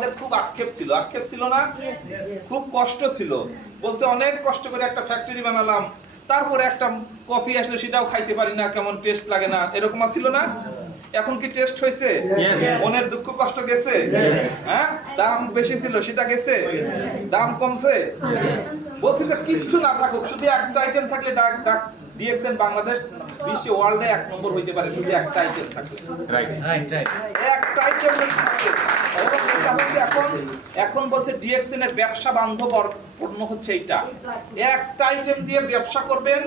আমাদের খুব আক্ষেপ ছিল না, খুব কষ্ট ছিল। বলছে অনেক কষ্ট করে একটা ফ্যাক্টরি বানালাম, তারপরে একটা কফি আসলে সেটাও খাইতে পারি না, কেমন টেস্ট লাগে না, এরকম ছিল না? এখন কি টেস্ট হয়েছে? মনের দুঃখ কষ্ট গেছে? হ্যাঁ, দাম বেশি ছিল সেটা গেছে, দাম কমছে। বলছি তো কিচ্ছু না থাকুক, শুধু একটা আইটেম থাকলে ডিএক্সএন বাংলাদেশ বিশ্বে ওয়ার্ল্ডে 1 নম্বর হইতে পারে, শুধু একটা আইটেম থাকলে। একটা আইটেম থাকলে। এবং এটা হচ্ছে এখন বলছে ডিএক্সএন এর ব্যবসা বান্ধব পণ্য হচ্ছে এইটা। একটা আইটেম দিয়ে ব্যবসা করবেন,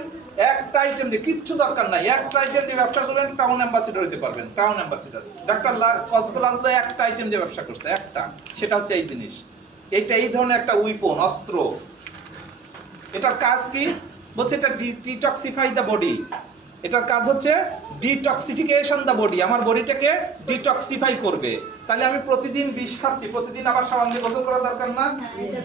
একটা আইটেম দিয়ে, কিচ্ছু দরকার নাই, একটা আইটেম দিয়ে ব্যবসা করবেন, টাউন অ্যাম্বাসেডর হতে পারবেন। টাউন অ্যাম্বাসেডর ডাক্তার কসকো লাজলো একটা আইটেম দিয়ে ব্যবসা করছে, একটা, সেটা হচ্ছে এই জিনিস। এইটা এই ধরনের একটা উইপন, অস্ত্র। এটার কাজ কি? বলছে এটা ডিটক্সিফাই দ্য বডি। এটার কাজ হচ্ছে ডিটক্সিফিকেশন দ্য বডি, আমার বডিটাকে ডিটক্সিফাই করবে। তাহলে আমি প্রতিদিন বিষ খাচ্ছি, প্রতিদিন আবার সাবান দিয়ে গোসল করা দরকার না?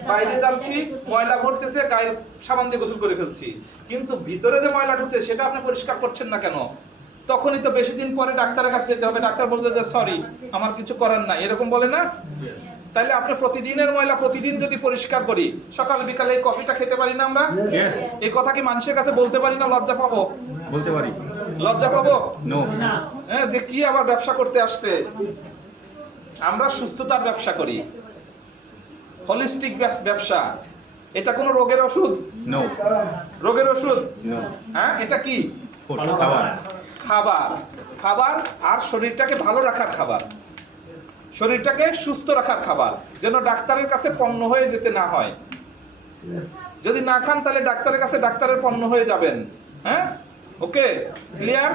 বাইরে যাচ্ছি, ময়লা ভরতেছে, গায়ে সাবান দিয়ে গোসল করে ফেলছি, কিন্তু ভিতরে যে ময়লা ঢুকছে সেটা আপনি পরিষ্কার করছেন না কেন? তখনই তো বেশি দিন পরে ডাক্তারের কাছে যেতে হবে, ডাক্তার বলতে যে সরি আমার কিছু করার নাই, এরকম বলে না? তাহলে আপনি প্রতিদিনের ময়লা প্রতিদিন যদি পরিষ্কার করি, সকাল বিকালে এই কফিটা খেতে পারি না আমরা? এই কথা কি মানুষের কাছে বলতে পারি না? লজ্জা পাবো? বলতে পারি। লজ্জা পাবো? নো। হ্যাঁ, যে কি আবার ব্যবসা করতে আসছে। আমরা সুস্থতার ব্যবসা করি, হোলিস্টিক ব্যবসা। এটা কোনো রোগের ওষুধ? নো। রোগের ওষুধ? নো। হ্যাঁ, এটা কি? খাবার। খাবার। খাবার আর শরীরটাকে ভালো রাখার খাবার, শরীরটাকে সুস্থ রাখার খাবার, যেন ডাক্তারের কাছে পণ্য হয়ে যেতে না হয়। যদি না খান তাহলে ডাক্তারের কাছে ডাক্তারের পণ্য হয়ে যাবেন। হ্যাঁ, ওকে, ক্লিয়ার?